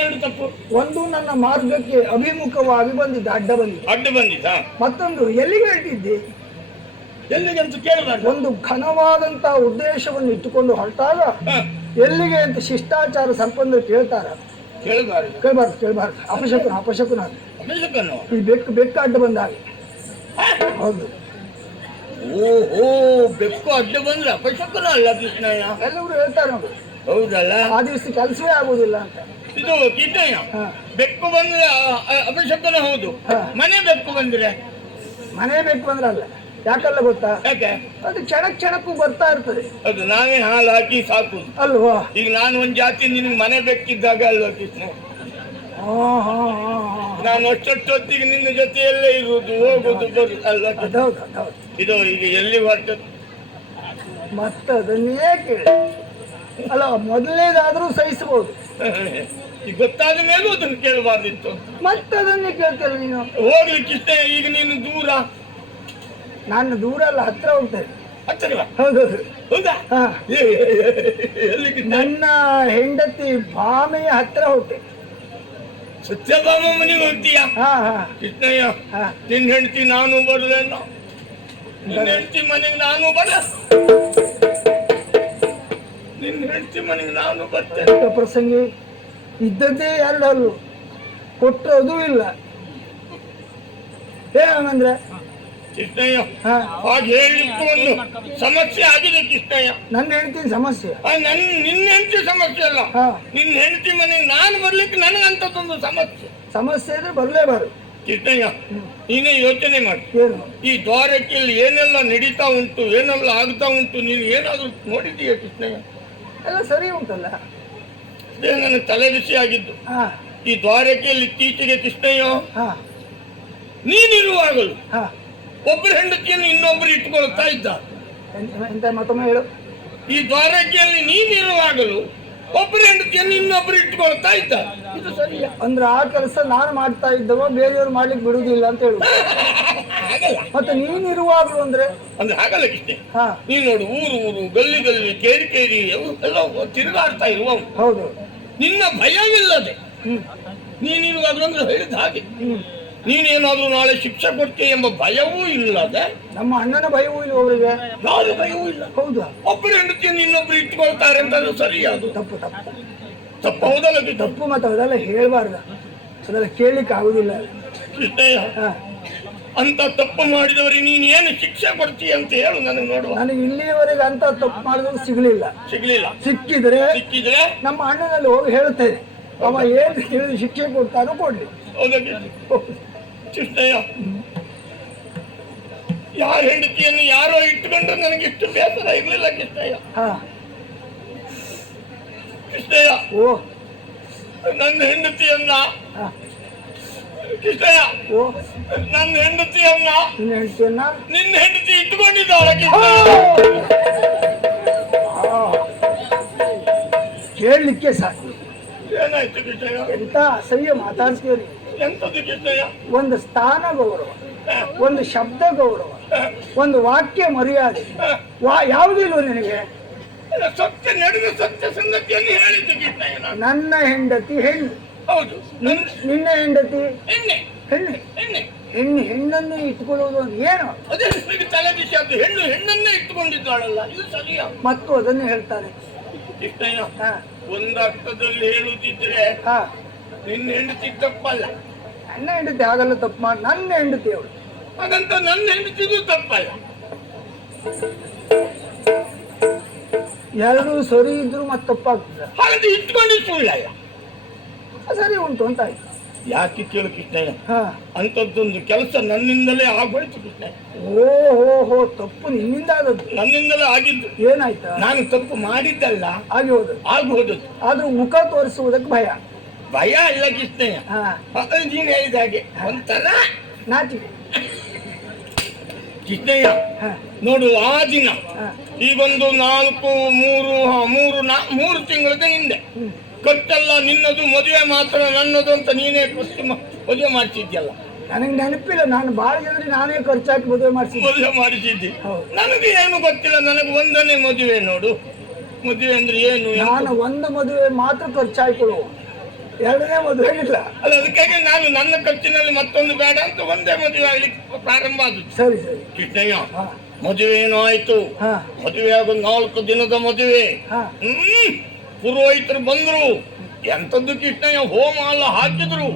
ಎರಡು ತಪ್ಪು. ಒಂದು ನನ್ನ ಮಾರ್ಗಕ್ಕೆ ಅಭಿಮುಖವಾಗಿ ಬಂದಿದ್ದ, ಅಡ್ಡ ಬಂದಿದ್ದ. ಮತ್ತೊಂದು ಎಲ್ಲಿಗೆ ಹೇಳ್ತಿದ್ದೆ, ಎಲ್ಲಿಗೆ ಅಂತ ಕೇಳಬಾರ್ದು. ಒಂದು ಘನವಾದಂತ ಉದ್ದೇಶವನ್ನು ಇಟ್ಟುಕೊಂಡು ಹೊರಟಾಗ ಎಲ್ಲಿಗೆ ಅಂತ ಶಿಷ್ಟಾಚಾರ ಸಂಪನ್ನ ಕೇಳಬಾರ್ದು. ಅಪಶಕುನ ಈ ಬೆಕ್ಕು ಅಡ್ಡ ಬಂದಾಗ. ಹೌದು. ಓಹೋ, ಬೆಕ್ಕು ಅಡ್ಡ ಬಂದ್ರೆ ಅಪಶಕುನ ಅಲ್ಲ ಕೃಷ್ಣಯ್ಯ, ಎಲ್ಲರೂ ಹೇಳ್ತಾರೆ ನೋಡಿ. ಹೌದಲ್ಲ, ಆ ದಿವಸ ಕೆಲಸವೇ ಆಗುದಿಲ್ಲ ಅಂತ. ಇದು ಕೃಷ್ಣಯ್ಯ, ಬೆಕ್ಕು ಬಂದ್ರೆ ಅಪಶಕುನ ಹೌದು. ಮನೆ ಬೆಕ್ಕು ಬಂದ್ರೆ ಅಲ್ಲ. ಯಾಕಲ್ಲ ಗೊತ್ತಾ? ಯಾಕೆ? ಅದು ಕ್ಷಣಕ್ಕೂ ಬರ್ತಾ ಇರ್ತದೆ. ಅದು ನಾವೇ ಹಾಲು ಹಾಕಿ ಸಾಕುದು ಅಲ್ವಾ? ಈಗ ನಾನು ಒಂದ್ ಜಾತಿ ನಿನ್ಗೆ ಮನೆ ಬೆಕ್ಕಿದ್ದಾಗ ಅಲ್ವಾ ಕೃಷ್ಣ? ನಾನು ಅಷ್ಟೊತ್ತಿಗೆ ನಿನ್ನ ಜೊತೆಯಲ್ಲೇ ಇರುವುದು, ಹೋಗುದು, ಬರುದು ಅಲ್ವಾ? ಇದು ಈಗ ಎಲ್ಲಿ ಬರ್ತದೆ? ಮತ್ತದನ್ನೇ ಕೇಳಿ ಅಲ್ಲ, ಮೊದಲನೇದಾದ್ರೂ ಸಹಿಸಬಹುದು. ಈಗ ಗೊತ್ತಾದ ಮೇಲೂ ಅದನ್ನು ಕೇಳಬಾರ್ದಿತ್ತು. ಮತ್ತದನ್ನೇ ಕೇಳ್ತೇನೆ ನೀನು. ಹೋಗ್ಲಿಕ್ಕಿಷ್ಟೇ. ಈಗ ನೀನು ದೂರ, ನಾನು ದೂರ ಅಲ್ಲ, ಹತ್ರ ಹೋಗ್ತೇನೆ. ಹತ್ತಿರ? ಹೌದೌದು. ಹೌದಾ? ನನ್ನ ಹೆಂಡತಿ ಭಾಮೆಯ ಹತ್ರ ಹೋಗ್ತೇನೆ. ಸತ್ಯಭಾಮ ಮನೆಗೆ ಹೋಗ್ತೀಯಾ? ಕೃಷ್ಣಯ್ಯ, ನಿನ್ನ ಹೆಂಡತಿ ನಾನು ಬರಲೇನೋ? ನಿನ್ನ ಹೆಂಡತಿ ಮನೆಗೆ ನಾನು ಬರ್ತೇನೆ. ಪ್ರಸಂಗಿ ಇದ್ದದ್ದೇ ಎರಡಲ್ಲು, ಕೊಟ್ಟರು ಇಲ್ಲ. ಏನಂದ್ರೆ ಕೃಷ್ಣಯ್ಯ, ಹಾಗೆ ಹೇಳಲಿಕ್ಕೆ ಒಂದು ಸಮಸ್ಯೆ ಆಗಿದೆ ಕೃಷ್ಣಯ್ಯ. ನನ್ನ ಹೆಂಡತಿ ಸಮಸ್ಯೆ? ನಿನ್ನ ಹೆಂಡತಿ ಸಮಸ್ಯೆ ಅಲ್ಲ, ನಿನ್ನ ಹೆಂಡತಿ ಮನೆಗೆ ನಾನು ಬರ್ಲಿಕ್ಕೆ ನನಗಂತದೊಂದು ಸಮಸ್ಯೆ ಇದ್ರೆ ಬರ್ಲೇಬಾರ್ದು. ಕೃಷ್ಣಯ್ಯ, ನೀನೇ ಯೋಚನೆ ಮಾಡಿ. ಏನು ಈ ದ್ವಾರಕೆಯಲ್ಲಿ ಏನೆಲ್ಲ ನಡೀತಾ ಉಂಟು, ಏನೆಲ್ಲ ಆಗ್ತಾ ಉಂಟು, ನೀನು ಏನಾದ್ರು ನೋಡಿದೀಯ ಕೃಷ್ಣಯ್ಯ? ಎಲ್ಲ ಸರಿ ಉಂಟಲ್ಲ. ಅದೇ ನನ್ನ ತಲೆ ಬಿಸಿ ಆಗಿದ್ದು. ಈ ದ್ವಾರಕೆಯಲ್ಲಿ ಇತ್ತೀಚೆಗೆ ಕೃಷ್ಣಯ್ಯ, ನೀನಿರುವಾಗಲು ಒಬ್ಬರ ಹೆಂಡತಿಯನ್ನು ಇನ್ನೊಬ್ಬರು ಇಟ್ಕೊಳ್ತಾ ಇದ್ದ. ಮತ್ತೊಮ್ಮೆ ಹೇಳು. ಈ ದ್ವಾರಕೆಯಲ್ಲಿ ನೀನಿರುವಾಗಲು ಒಬ್ಬರ ಹೆಂಡತಿಯನ್ನು ಇನ್ನೊಬ್ಬರು ಇಟ್ಕೊಳ್ತಾ ಇದ್ದ. ಇದು ಸರಿಯಾ? ಅಂದ್ರೆ ಆ ಕೆಲಸ ನಾನು ಮಾಡ್ತಾ ಇದ್ದವ, ಬೇರೆಯವ್ರು ಮಾಡ್ಲಿಕ್ಕೆ ಬಿಡುದಿಲ್ಲ ಅಂತ ಹೇಳುದು. ಮತ್ತೆ ನೀನಿರುವಾಗಲು ಅಂದ್ರೆ ಹಾಗಲ್ಲ ಕೃಷ್ಣ. ನೀನು ನೋಡು, ಊರು ಗಲ್ಲಿ ಕೇರಿ ಎಲ್ಲ ತಿರುಗಾಡ್ತಾ ಇರುವವು. ಹೌದು. ನಿನ್ನ ಭಯವಿಲ್ಲದೆ ನೀನಿರುವಾಗಲು ಅಂದ್ರೆ ಹೇಳಿದ ಹಾಗೆ. ನೀನೇನಾದ್ರೂ ನಾಳೆ ಶಿಕ್ಷೆ ಕೊಡ್ತೀಯ ಎಂಬ ಭಯವೂ ಇಲ್ಲದೆ, ನಮ್ಮ ಅಣ್ಣನ ಭಯವೂ ಇಲ್ಲ, ಅವರಿಗೆ ಯಾರು ಭಯವೂ ಇಲ್ಲ. ಹೌದಾ? ಒಬ್ಬರು ಹೆಂಡತಿಯನ್ನು ಇನ್ನೊಬ್ರು ಇಟ್ಕೊಳ್ತಾರೆ ಅಂತ ಸರಿ? ಅದು ತಪ್ಪು. ಹೌದಲ್ಲ? ತಪ್ಪು. ಮತ್ತೆ ಅದೆಲ್ಲ ಹೇಳ್ಬಾರ್ದ, ಅದೆಲ್ಲ ಕೇಳಲಿಕ್ಕೆ ಆಗುದಿಲ್ಲ ಕೃಷ್ಣಯ್ಯ. ಅಂತ ತಪ್ಪು ಮಾಡಿದವರಿಗೆ ನೀನು ಏನು ಶಿಕ್ಷೆ ಕೊಡ್ತೀಯ ಅಂತ ಹೇಳು ನನಗೆ ನೋಡುವ. ನನಗೆ ಇಲ್ಲಿಯವರೆಗೆ ಅಂತ ತಪ್ಪು ಮಾಡಿದ್ರು ಸಿಗ್ಲಿಲ್ಲ. ಸಿಕ್ಕಿದ್ರೆ ನಮ್ಮ ಅಣ್ಣನಲ್ಲಿ ಹೋಗಿ ಹೇಳುತ್ತೇನೆ, ಅವ ಏನು ತಿಳಿದು ಶಿಕ್ಷೆ ಕೊಡ್ತಾನೋ ಕೊಡ್ಲಿ. ಕೃಷ್ಣಯ್ಯ, ಯಾರ ಹೆಂಡತಿಯನ್ನು ಯಾರೋ ಇಟ್ಟುಕೊಂಡ್ರೆ ನನಗೆ ಇಷ್ಟು ಬೇಸರ ಇರ್ಲಿಲ್ಲ ಕೃಷ್ಣಯ್ಯ. ಕೃಷ್ಣಯ್ಯ, ನನ್ನ ಹೆಂಡತಿಯನ್ನ ಕೃಷ್ಣಯ್ಯ, ನನ್ನ ಹೆಂಡತಿಯನ್ನ ನಿನ್ನ ಹೆಂಡತಿ ಇಟ್ಟುಕೊಂಡಿದ್ದಾಳೆ. ಕೇಳಲಿಕ್ಕೆ ಸಾಕು. ಏನಾಯ್ತು ಕೃಷ್ಣಯ್ಯ? ಎಂತ ಅಸಹ್ಯ ಮಾತಾಡ್ತೀರಿ. ಎಂತದ್ದು ಕೃಷ್ಣಯ್ಯ? ಒಂದು ಸ್ಥಾನ ಗೌರವ, ಒಂದು ಶಬ್ದ ಗೌರವ, ಒಂದು ವಾಕ್ಯ ಮರ್ಯಾದೆ ಯಾವುದಿಲ್ವ ನಿನಗೆ? ಸತ್ಯ ನಡೆದ ಸತ್ಯ ಸಂಗತಿಯನ್ನು ಹೇಳಿದ್ದು ಕೃಷ್ಣಯ್ಯ. ನನ್ನ ಹೆಂಡತಿ ಹೆಣ್ಣು. ಹೌದು. ನಿನ್ನ ಹೆಂಡತಿ ಹೆಣ್ಣೆ. ಹೆಣ್ಣನ್ನು ಇಟ್ಕೊಳ್ಳುವುದು ಅಂದ್ರೆ ಏನು? ಅದೇ ತಲೆ ಬಿಸಿ ಆದ್ದು. ಹೆಣ್ಣನ್ನೇ ಇಟ್ಟುಕೊಂಡಿದ್ದಾಳಲ್ಲ, ಇದು ಸರಿಯಾ? ಮತ್ತು ಅದನ್ನು ಹೇಳ್ತಾರೆ ಕೃಷ್ಣಯ್ಯ. ಒಂದು ಅರ್ಥದಲ್ಲಿ ಹೇಳುತ್ತಿದ್ರೆ ನಿನ್ನ ಹೆಂಡತಿ ತಪ್ಪಲ್ಲ. ನನ್ನ ಹೆಂಡತಿ ಆಗಲ್ಲ ತಪ್ಪು ಮಾಡಿ, ನನ್ನ ಹೆಂಡತಿ ಅವಳು. ಹಾಗಂತ ನನ್ನ ಹೆಂಡತಿಗೂ ತಪ್ಪಲ್ಲ. ಎರಡೂ ಸರಿ ಇದ್ರು ಮತ್ತೆ ತಪ್ಪಾಗ್ತದೆ. ಹಾಗಾದ್ರೆ ಇಟ್ಕೊಂಡು ಸುಳ್ಳಲ್ಲ, ಸರಿ ಉಂಟು ಅಂತ ಆಯ್ತು. ಯಾಕೆ ಕೇಳು ಕೃಷ್ಣಯ್ಯ, ಅಂತದ್ದೊಂದು ಕೆಲಸ ನನ್ನಿಂದಲೇ ಆಗೋಯ್ತು ಕೃಷ್ಣಯ್ಯ. ಓಹೋ, ತಪ್ಪು ನಿನ್ನಿಂದ ಆದದ್ದು? ನನ್ನಿಂದಲೇ ಆಗಿದ್ದು. ಏನಾಯ್ತಾ? ನಾನು ತಪ್ಪು ಮಾಡಿದ್ದಲ್ಲ, ಆಗೋದು. ಆದ್ರೂ ಮುಖ ತೋರಿಸುವುದಕ್ಕೆ ಭಯ ಇಲ್ಲ ಕೃಷ್ಣಯ್ಯ. ನೀನು ಹೇಳಿದ ಹಾಗೆ ಒಂಥರ ನಾಚಿಕೆ. ಕೃಷ್ಣಯ್ಯ ನೋಡು, ಆ ದಿನ ಈ ಒಂದು 3 ತಿಂಗಳ ಹಿಂದೆ ಖರ್ಚೆಲ್ಲ ನಿನ್ನದು, ಮದುವೆ ಮಾತ್ರ ನನ್ನದು ಅಂತ ನೀನೇ ಮದುವೆ ಮಾಡಿಸಿದ್ಯಲ್ಲ. ನನಗೆ ನೆನಪಿಲ್ಲ, ನಾನು ಬಾಳ ಜನರಿಗೆ ನಾನೇ ಖರ್ಚಾಕಿ ಮದುವೆ ಮಾಡಿಸಿದ್ದೆ. ನನಗೆ ಏನು ಗೊತ್ತಿಲ್ಲ, ನನಗೆ ಒಂದನೇ ಮದುವೆ ನೋಡು. ಮದುವೆ ಅಂದ್ರೆ ಏನು? ನಾನು ಒಂದು ಮದುವೆ ಮಾತ್ರ ಖರ್ಚಾಯ್ಕೊಳ್ಳುವ, ಎರಡನೇ ಮದುವೆ ಇಲ್ಲ. ಅಲ್ಲ, ಅದಕ್ಕಾಗಿ ನಾನು ನನ್ನ ಖರ್ಚಿನಲ್ಲಿ ಮತ್ತೊಂದು ಬೇಡ ಅಂತ ಒಂದೇ ಮದುವೆ ಆಗ್ಲಿಕ್ಕೆ ಪ್ರಾರಂಭ ಆದದ್ದು. ಸರಿ ಸರಿ. ಕೃಷ್ಣಯ್ಯ, ಮದುವೆ ಏನೋ ಆಯ್ತು. ಮದುವೆ ಆಗೋ 4 ದಿನದ ಮದುವೆ. ಪುರೋಹಿತರು ಬಂದ್ರು. ಎಂತದ್ದು ಕೃಷ್ಣಯ್ಯ, ಹೋಮ ಎಲ್ಲ ಹಾಕಿದ್ರು.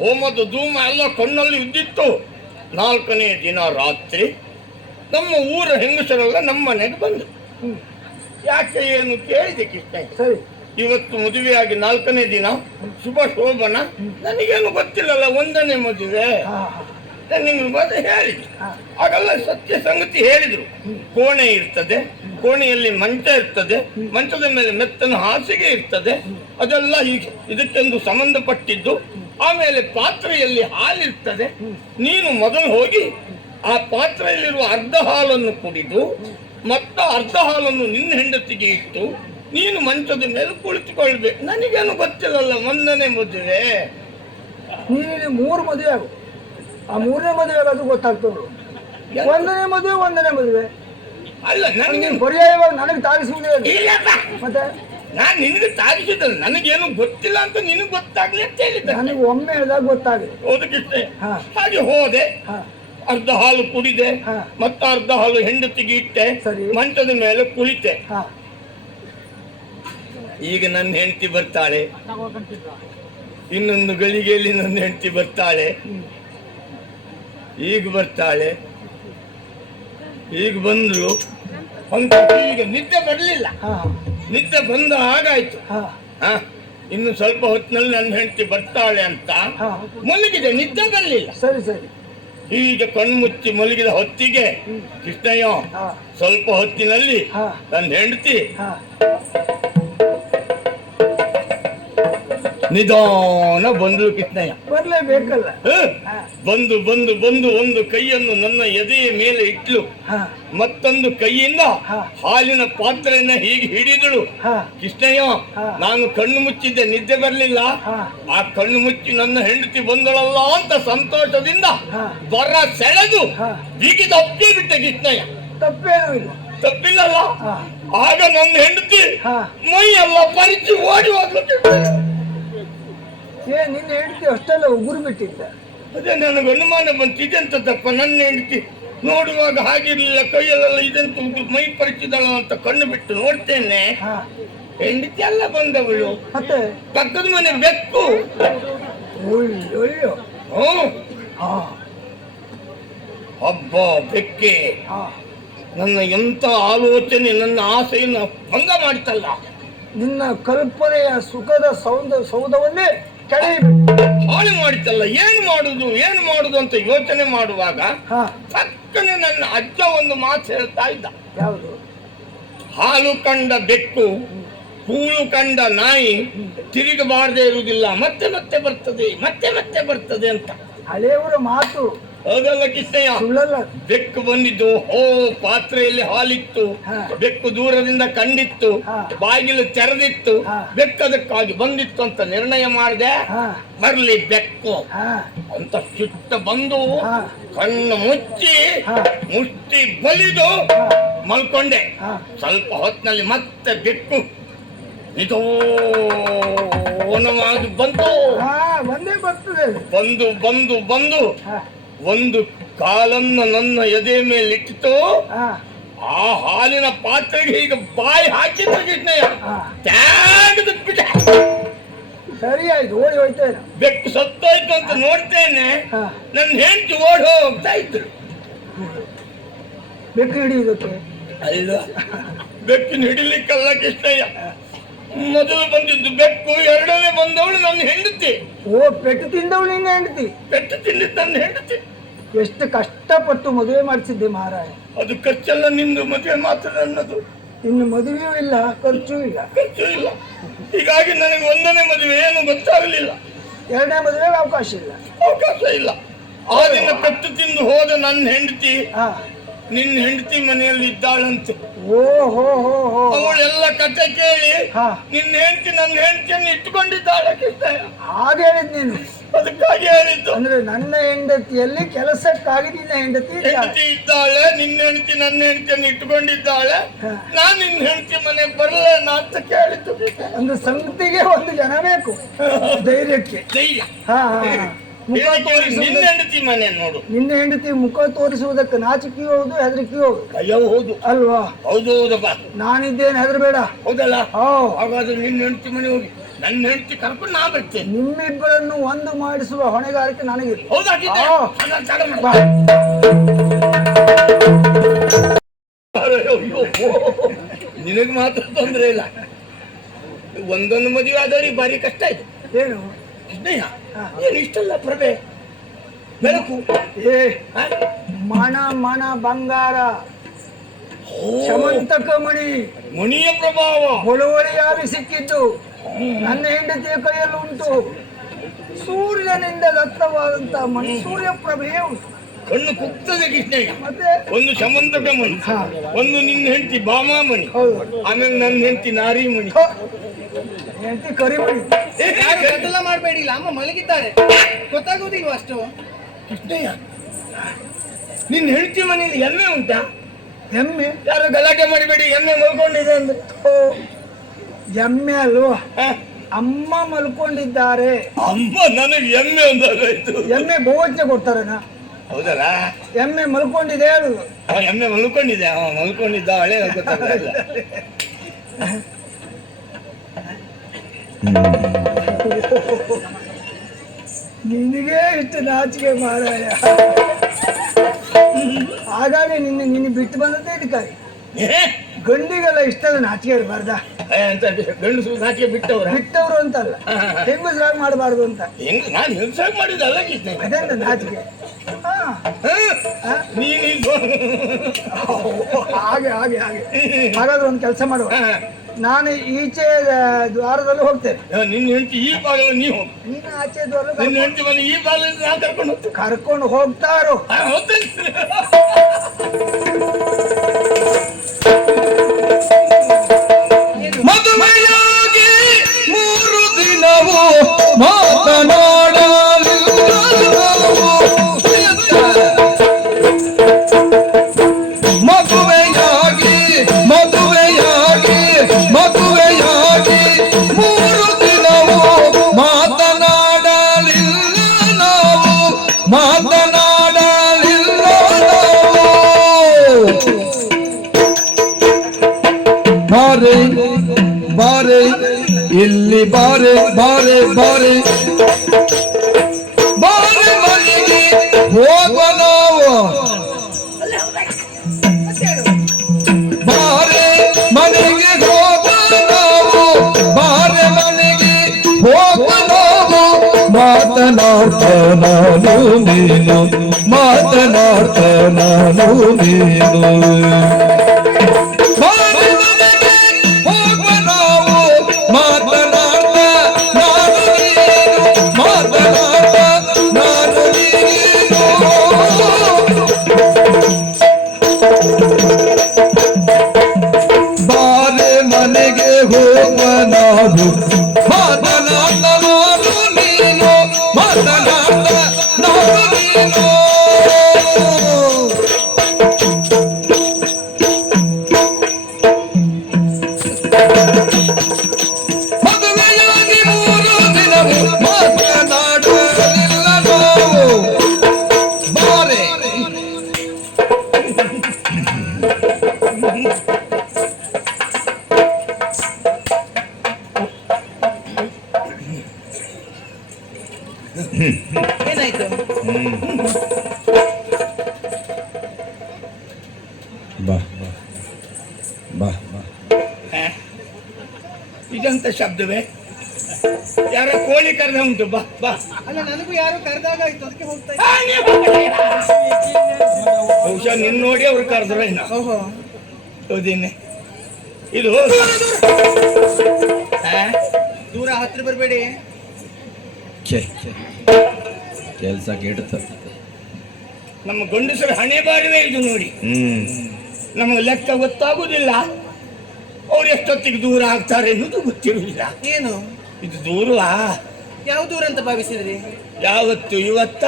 ಹೋಮದ ಧೂಮ ಎಲ್ಲ ಕಣ್ಣಲ್ಲಿ ಇದ್ದಿತ್ತು. 4ನೇ ದಿನ ರಾತ್ರಿ ನಮ್ಮ ಊರ ಹೆಂಗಸರೆಲ್ಲ ನಮ್ಮ ಮನೆಗೆ ಬಂದ್ರು. ಯಾಕೆ ಏನು ಕೇಳಿದೆ ಕೃಷ್ಣಯ್ಯ. ಸರಿ. ಇವತ್ತು ಮದುವೆಯಾಗಿ 4ನೇ ದಿನ, ಶುಭ ಶೋಭನ. ನನಗೇನು ಗೊತ್ತಿಲ್ಲಲ್ಲ, 1ನೇ ಮದುವೆ. ನಿಮ್ಗೆ ಬಂದು ಹೇಳಿದ್ರು. ಹಾಗೆಲ್ಲ ಸತ್ಯ ಸಂಗತಿ ಹೇಳಿದ್ರು. ಕೋಣೆ ಇರ್ತದೆ, ಕೋಣೆಯಲ್ಲಿ ಮಂಚ ಇರ್ತದೆ, ಮಂಚದ ಮೇಲೆ ಮೆತ್ತನ ಹಾಸಿಗೆ ಇರ್ತದೆ. ಅದೆಲ್ಲ ಹೀಗೆ ಇದಕ್ಕೆಂದು ಸಂಬಂಧಪಟ್ಟಿದ್ದು. ಆಮೇಲೆ ಪಾತ್ರೆಯಲ್ಲಿ ಹಾಲಿರ್ತದೆ. ನೀನು ಮೊದಲು ಹೋಗಿ ಆ ಪಾತ್ರೆಯಲ್ಲಿರುವ ಅರ್ಧ ಹಾಲನ್ನು ಕುಡಿದು ಮತ್ತ ಅರ್ಧ ಹಾಲನ್ನು ನಿನ್ನ ಹೆಂಡತಿಗೆ ಇಟ್ಟು ನೀನು ಮಂಚದ ಮೇಲೆ ಕುಳಿತುಕೊಳ್ಬೇಕು. ನನಗೇನು ಗೊತ್ತಿಲ್ಲಲ್ಲ, 1ನೇ ಮದುವೆ. ನೀನು 3 ಮದುವೆ ಆಗು. ಆ 3ನೇ ಮದುವೆ ಆಗೋದು ಗೊತ್ತಾಗ್ತದೆ. 1ನೇ ಮದುವೆ ಅಲ್ಲ, ನನಗೆ ಪರ್ಯಾಯವಾಗಿ ನನಗೆ ತಾಗಿಸುವುದೇ ಇಲ್ಲಪ್ಪ. ಮತ್ತೆ ನಾನು ನಿನಗೆ ತಾಗಿಸಿದ್ದಲ್ಲ, ನನಗೇನು ಗೊತ್ತಿಲ್ಲ ಅಂತ ನಿನಗೆ ಗೊತ್ತಾಗ್ಲಿ ಅಂತ ಹೇಳಿದ್ದೆ. ನನಗೆ ಒಮ್ಮೆ ಹೇಳಿದಾಗ ಗೊತ್ತಾಗಿದೆ. ಓದಕ್ಕಿಷ್ಟೇ. ಹಾಗೆ ಹೋದೆ, ಅರ್ಧ ಹಾಲು ಕುಡಿದೆ, ಮತ್ತ ಅರ್ಧ ಹಾಲು ಹೆಂಡತಿಗೆ ಇಟ್ಟೆ, ಮಂಚದ ಮೇಲೆ ಕುಳಿತೆ. ಈಗ ನನ್ನ ಹೆಂಡತಿ ಬರ್ತಾಳೆ. ಇನ್ನೊಂದು ಗಳಿಗೆಯಲ್ಲಿ ನನ್ನ ಹೆಂಡತಿ ಬರ್ತಾಳೆ. ಈಗ ಬರ್ತಾಳೆ. ಈಗ ಬಂದ್ರು ಅಂತ. ಈಗ ನಿದ್ದೆ ಬರಲಿಲ್ಲ. ನಿದ್ದೆ ಬಂದ ಹಾಗಾಯ್ತು. ಇನ್ನು ಸ್ವಲ್ಪ ಹೊತ್ತಿನಲ್ಲಿ ನನ್ನ ಹೆಂಡತಿ ಬರ್ತಾಳೆ ಅಂತ ಮಲಗಿದೆ. ನಿದ್ದೆ ಬರಲಿಲ್ಲ. ಸರಿ ಸರಿ. ಈಗ ಕಣ್ಮುಚ್ಚಿ ಮಲಗಿದ ಹೊತ್ತಿಗೆ ಕೃಷ್ಣಯ್ಯ, ಸ್ವಲ್ಪ ಹೊತ್ತಿನಲ್ಲಿ ನನ್ನ ಹೆಂಡತಿ ನಿಧಾನ ಬಂದ್ರು. ಕೃಷ್ಣಯ್ಯ ಬರ್ಲೇಬೇಕಲ್ಲ. ಬಂದು ಬಂದು ಬಂದು ಒಂದು ಕೈಯನ್ನು ನನ್ನ ಎದೆಯ ಮೇಲೆ ಇಟ್ಲು. ಮತ್ತೊಂದು ಕೈಯಿಂದ ಹಾಲಿನ ಪಾತ್ರೆಯನ್ನ ಹೀಗೆ ಹಿಡಿದಳು. ಕೃಷ್ಣಯ್ಯ, ನಾನು ಕಣ್ಣು ಮುಚ್ಚಿದ್ದೆ, ನಿದ್ದೆ ಬರಲಿಲ್ಲ. ಆ ಕಣ್ಣು ಮುಚ್ಚಿ ನನ್ನ ಹೆಂಡತಿ ಬಂದಳಲ್ಲ ಅಂತ ಸಂತೋಷದಿಂದ ಬರ ಸೆಳೆದು ಬೀಗಿ ತಪ್ಪೇ ಬಿಟ್ಟೆ. ಕೃಷ್ಣಯ್ಯ, ತಪ್ಪೇನೂ ಇಲ್ಲ. ತಪ್ಪಿಲ್ಲಲ್ಲ. ಆಗ ನನ್ನ ಹೆಂಡತಿ ಮೈ ಎಲ್ಲ ಪರಿಚಿ ಓಡಿ ಹೋಗ್ಲಿಕ್ಕೆ. ನಿನ್ನ ಹೆಂಡತಿ ಅಷ್ಟೆಲ್ಲ ಉಗುರು ಬಿಟ್ಟಿದ್ದ. ಅದೇ ನನಗೆ ಅನುಮಾನ ಬಂತು. ಇದೆಂತದಪ್ಪ, ನನ್ನ ಹೆಂಡತಿ ನೋಡುವಾಗ ಹಾಗಿರ್ಲಿಲ್ಲ, ಕೈಯಲ್ಲೆಲ್ಲ ಇದೆಂತ ಮೈ ಪರಿಚಿದಳ ಅಂತ ಕಣ್ಣು ಬಿಟ್ಟು ನೋಡ್ತೇನೆ. ಹೆಂಡತಿ ಎಲ್ಲ ಬಂದವಳು. ಮತ್ತೆ ಪಕ್ಕದ ಮನೆ ಬೆಕ್ಕು. ಹಬ್ಬ ಬೆಕ್ಕೆ, ನನ್ನ ಎಂತ ಆಲೋಚನೆ, ನನ್ನ ಆಸೆಯನ್ನು ಭಂಗ ಮಾಡ್ತಲ್ಲ. ನಿನ್ನ ಕಲ್ಪನೆಯ ಸುಖದ ಸೌಧವನ್ನೇ ಹಾಳು ಮಾಡಿತಲ್ಲ. ಏನು ಮಾಡುದು ಅಂತ ಯೋಚನೆ ಮಾಡುವಾಗ ಪಕ್ಕನೆ ನನ್ನ ಅಜ್ಜ ಒಂದು ಮಾತು ಹೇಳ್ತಾ ಇದ್ದ. ಯಾವುದು? ಹಾಲು ಕಂಡ ಬೆಕ್ಕು, ಹೂಳು ಕಂಡ ನಾಯಿ ತಿರುಗಬಾರದೆ ಇರುವುದಿಲ್ಲ, ಮತ್ತೆ ಮತ್ತೆ ಬರ್ತದೆ ಅಂತ ಹಳೆಯವರ ಮಾತು. ಹೌದಲ್ಲ ಕೃಷ್ಣಯ್ಯ? ಬೆಕ್ಕು ಬಂದಿದ್ದು, ಪಾತ್ರೆಯಲ್ಲಿ ಹಾಲಿತ್ತು. ಬೆಕ್ಕು ದೂರದಿಂದ ಕಂಡಿತ್ತು, ಬಾಗಿಲು ತೆರೆದಿತ್ತು. ಬೆಕ್ಕದಕ್ಕಾಗಿ ಬಂದಿತ್ತು ಅಂತ ನಿರ್ಣಯ ಮಾಡಿದೆ. ಬರ್ಲಿ ಬೆಕ್ಕು ಅಂತ ಸಿಟ್ಟ ಬಂದು ಕಣ್ಣು ಮುಚ್ಚಿ ಮುಷ್ಟಿ ಬಲಿದು ಮಲ್ಕೊಂಡೆ. ಸ್ವಲ್ಪ ಹೊತ್ತಿನಲ್ಲಿ ಮತ್ತೆ ಬೆಕ್ಕು ನಿಧಾನವಾಗಿ ಬಂದು ಬಂದು ಒಂದು ಕಾಲನ್ನು ನನ್ನ ಎದೆ ಮೇಲೆ ಇಟ್ಟಿತು. ಆ ಹಾಲಿನ ಪಾತ್ರೆಗೆ ಈಗ ಬಾಯಿ ಹಾಕಿದ್ದು ಕೃಷ್ಣಯ್ಯ. ತ್ಯಾಗದ ಬಿಟ್ಟೆ. ಸರಿ ಆಯ್ತು, ಓಡಿ ಹೋಯ್ತೇನೆ. ಬೆಕ್ಕು ಸತ್ತೋಯ್ತು ಅಂತ ನೋಡ್ತೇನೆ, ನನ್ನ ಹೆಂಡತಿ ಓಡಿ ಹೋಗ್ತಾ ಇದ್ರು. ಬೆಕ್ಕು ಹಿಡಿಯುವುದಕ್ಕೆ ಅಲ್ಲ, ಬೆಕ್ಕಿನ ಹಿಡಿಲಿಕ್ಕಲ್ಲ ಕೃಷ್ಣಯ್ಯ. ಮೊದಲು ಬಂದಿದ್ದು ಬೆಕ್ಕು, ಎರಡನೇ ಬಂದವಳು ನನ್ನ ಹೆಂಡತಿ. ಪೆಟ್ಟು ತಿಂದವಳು ನಿನ್ನ ಹೆಂಡತಿ? ಪೆಟ್ಟು ತಿಂದಿದ್ದು ನನ್ನ ಹೆಂಡತಿ. ಎಷ್ಟು ಕಷ್ಟಪಟ್ಟು ಮದುವೆ ಮಾಡಿಸಿದ್ದೆ ಮಹಾರಾಯ. ಅದು ಖರ್ಚೆಲ್ಲ ನಿಂದು, ಮದುವೆ ಮಾತ್ರ ನನ್ನದು. ಇನ್ನು ಮದುವೆಯೂ ಇಲ್ಲ, ಖರ್ಚು ಇಲ್ಲ. ಹೀಗಾಗಿ ನನಗೆ 1ನೇ ಮದುವೆ ಏನು ಗೊತ್ತಾಗಲಿಲ್ಲ. 2ನೇ ಮದುವೆಗೆ ಅವಕಾಶ ಇಲ್ಲ. ಆ ದಿನ ಪೆಟ್ಟು ತಿಂದು ಹೋದ ನನ್ನ ಹೆಂಡತಿ ನಿನ್ನ ಹೆಂಡತಿ ಮನೆಯಲ್ಲಿ ಇದ್ದಾಳಂತೆ. ಅವಳೆಲ್ಲ ಕತೆ ಕೇಳಿ ನಿನ್ನ ಹೆಂಡತಿ ನನ್ನ ಹೆಂಡತಿಯನ್ನು ಇಟ್ಟುಕೊಂಡಿದ್ದಾಳೆ. ಹಾಗೆ ಹೇಳಿದ್ ನೀನು. ಅದಕ್ಕಾಗಿ ಹೇಳಿದ್ದು. ಅಂದ್ರೆ ನನ್ನ ಹೆಂಡತಿಯಲ್ಲಿ ಕೆಲಸಕ್ಕಾಗಿ ನಿನ್ನ ಹೆಂಡತಿ ಇದ್ದಾಳೆ. ಹೆಂಡತಿ ಇದ್ದಾಳೆ, ನಿನ್ನ ಹೆಂಡತಿ ನನ್ನ ಹೆಂಡತಿಯನ್ನು ಇಟ್ಕೊಂಡಿದ್ದಾಳೆ. ನಾನ್ ನಿನ್ನ ಹೆಂಡತಿ ಮನೆಗೆ ಬರಲೇನ ಅಂತ ಕೇಳಿದ್ದು. ಒಂದು ಸಂಗತಿಗೆ ಒಂದು ಜನ ಬೇಕು ಧೈರ್ಯಕ್ಕೆ. ಧೈರ್ಯ. ಹಾ ಮುಖ ನಿನ್ನ ಹೆಂಡತಿ ಮನೆ ನೋಡು. ನಿನ್ನ ಹೆಂಡತಿ ಮುಖ ತೋರಿಸುವುದಕ್ಕೆ ನಾಚಿಕೆ ಹೌದು, ಹೆದರಿಕೆ ಹೌದು. ಅಯ್ಯೋ ಹೌದು ಅಲ್ವಾ? ಹೌದು ಹೌದಪ್ಪ. ನಾನಿದ್ದೇನೆ, ಹೆದರಬೇಡ. ಹೌದಲ್ಲ? ಹಾಗಾದ್ರೆ ನಿನ್ನ ಹೆಂಡತಿ ಮನೆ ಹೋಗಿ ನನ್ನ ಹೆಂಡತಿ ಕರ್ಕೊಂಡು ನಾ ಬರ್ತೇನೆ. ನಿಮ್ಮಿಬ್ಬರನ್ನು ಒಂದು ಮಾಡಿಸುವ ಹೊಣೆಗಾರಿಕೆ ನನಗಿದೆ. ಹೌದಾಗಿದ್ದೆ ನಿನಗೆ ಮಾತ್ರ ತೊಂದರೆ ಇಲ್ಲ. ಒಂದೊಂದು ಮದುವೆ ಆದವ್ರಿಗೆ ಭಾರಿ ಕಷ್ಟ ಇದೆ. ಏನು ಸ್ನೇಹ ಏನು ಇಷ್ಟಲ್ಲ ಪ್ರಭೆ ಬೆಳಕು. ಮಣ ಮಣ ಬಂಗಾರ, ಶಮಂತಕ ಮಣಿ, ಮಣಿಯ ಪ್ರಭಾವ ಹೊಳವಳಿಯಾಗಿ ಸಿಕ್ಕಿದ್ದು ನನ್ನ ಹೆಂಡತಿಯ ಕೈಯಲ್ಲಿ ಉಂಟು. ಸೂರ್ಯನಿಂದ ದತ್ತವಾದಂತ ಮಣಿ ಸೂರ್ಯಪ್ರಭೆಯೇ ಉಂಟು. ಕಣ್ಣು ಕುಗ್ತದೆ ಕೃಷ್ಣಯ್ಯ. ಮತ್ತೆ ಒಂದು ಶಮಂತಕ ಮಣಿ, ಒಂದು ನಿನ್ನ ಹೆಂಡತಿ ಭಾಮಾಮಣಿ, ಆಮೇಲೆ ನನ್ನ ಹೆಂಡತಿ ನಾರಿಮಣಿ, ಹೆಂಡತಿ ಕರಿಮಣಿ. ಗದ್ದಲ ಮಾಡಬೇಡಿ, ಅಮ್ಮ ಮಲಗಿದ್ದಾರೆ, ಗೊತ್ತಾಗೋದಿಲ್ವ ಅಷ್ಟು. ಕೃಷ್ಣಯ್ಯ, ನಿನ್ನ ಹೆಂಡತಿ ಮನೆಯಲ್ಲಿ ಎಮ್ಮೆ ಉಂಟಾ? ಎಮ್ಮೆ? ಯಾರು ಗಲಾಟೆ ಮಾಡಿಬೇಡಿ, ಎಮ್ಮೆ ಮಲ್ಕೊಂಡಿದೆ ಅಂದ್ರೆ. ಎಮ್ಮೆ ಅಲ್ವಾ? ಅಮ್ಮ ಮಲ್ಕೊಂಡಿದ್ದಾರೆ. ಅಮ್ಮ ನನಗೆ ಎಮ್ಮೆ ಒಂದಾಗಾಯ್ತು. ಎಮ್ಮೆ ಬಹುವಚನ ಕೊಡ್ತಾರನ? ಹೌದಲ್ಲ? ಎಮ್ಮೆ ಮಲ್ಕೊಂಡಿದೆ ಹೇಳುದು. ಎಮ್ಮೆ ಮಲ್ಕೊಂಡಿದ್ದೆ, ಅವ ಮಲ್ಕೊಂಡಿದ್ದ ಹಳೆ ಗೊತ್ತಾಗಲ್ಲ. ನಿನಗೆ ಇಷ್ಟು ನಾಚಿಕೆ ಮಾರಾಯ. ಹಾಗಾಗಿ ನಿನ್ನ ಬಿಟ್ಟು ಬಂದದ್ದೇ ಇದಕ್ಕಾಗಿ. ಗಂಡಿಗೆಲ್ಲ ಇಷ್ಟದ ನಾಚಿಕೆ ಇರಬಾರ್ದ ಅಂತ ಗಂಡಸರು ನಾಚಿಕೆ ಬಿಟ್ಟವರು ಅಂತಲ್ಲ, ಹೆಂಗಸರಾಗಿ ಮಾಡಬಾರ್ದು ಅಂತ. ಹೆಂಗ್ ನಾನು ಹೆಂಗಸಾಗಿ ಮಾಡಿದ್ದಲ್ಲ ಅದೇಂತ ನಾಚಿಕೆ. ಹಾಗೆ ಹಾಗೆ ಹಾಗೆ. ಹಾಗಾದ್ರೆ ಒಂದು ಕೆಲಸ ಮಾಡುವ, ನಾನು ಈಚೆ ದ್ವಾರದಲ್ಲಿ ಹೋಗ್ತೇನೆ, ನಿನ್ನ ಹೆಂಡತಿ ಈ ಭಾಗದಲ್ಲಿ ನೀವು, ನೀನು ಆಚೆ ದ್ವಾರ, ನಿನ್ನ ಹೆಂಡತಿ ಮನೆ ಈ ಭಾಗದಲ್ಲಿ ನಾನು ಕರ್ಕೊಂಡು ಹೋಗ್ತಾರೋ. ಮದುವೆಯಾಗಿ 3 ದಿನವೂ ಮಾತನಾಡಲಿಲ್ಲ. ಮದುವೆಯಾಗಿ 3 ದಿನವೂ ಮಾತನಾಡಲಿಲ್ಲ ನಾವು, ಮಾತನಾಡಲಿಲ್ಲ ನಾವು. ಬಾರೆ ಬಾರೆ ಇಲ್ಲಿ ಬಾರೆ ಬಾರೆ ಬಾರೆ ಬಾರೆ ಮನೆಗೆ ಹೋಗುವ ನಾವು, ಬಾರೆ ಮನೆಗೆ ಹೋಗುವ ನಾವು, ಬಾರೆ ಮನೆಗೆ ಹೋಗುವ ನಾವು. ಮಾತನಾಡ್ತ ನಾನು ನೀನು, ಮಾತನಾಡ್ತ ನಾನು ನೀನು. ಬಾರೆ ಮನೆಗೆ ಹೋಗುವ ನಾವು, ಮಾತನಾಡ್ತ ನಾನು ನೀನು, ಮಾತನಾಡ್ತ ನಾನು ನೀನು. ಮದುವೆಯಾಗಿ 3 ದಿನವೂ ಮಾತನಾಡಲಿಲ್ಲ ನಾವು, ಬಾರೆ. ಏನಾಯ್ತು? ಬಾ ಬಾ ಇದಂತ ಶಬ್ದವೇ? ಯಾರ ಕೋಳಿ ಕರೆದ ಉಂಟು. ಬಾ ಬಾ. ಅಲ್ಲ, ನನಗೂ ಯಾರು ಕರೆದಾಗಾಯ್ತು, ಅದಕ್ಕೆ ಹೋಗ್ತಾ ಬಹುಶಃ ನಿನ್ನ ನೋಡಿ ಅವ್ರು ಕರೆದ್ರು ಇನ್ನ. ಓಹೋ, ಹೌದೇನೆ ಇದು. ದೂರ ಹತ್ರ ಬರಬೇಡಿ. ಕೆಲಸ ಕೆಡ್ತ. ನಮ್ಮ ಗಂಡಸರ ಹಣೆ ಬಾರಿವೆ ಇದು ನೋಡಿ. ನಮಗೆ ಲೆಕ್ಕ ಗೊತ್ತಾಗುದಿಲ್ಲ, ಅವ್ರು ಎಷ್ಟೊತ್ತಿಗೆ ದೂರ ಆಗ್ತಾರೆ ಎನ್ನುವುದು ಗೊತ್ತಿರುವುದಿಲ್ಲ. ಏನು ಇದು ದೂರವಾ? ಯಾವ ದೂರ ಅಂತ ಭಾವಿಸಿದ್ರಿ? ಯಾವತ್ತು? ಇವತ್ತ?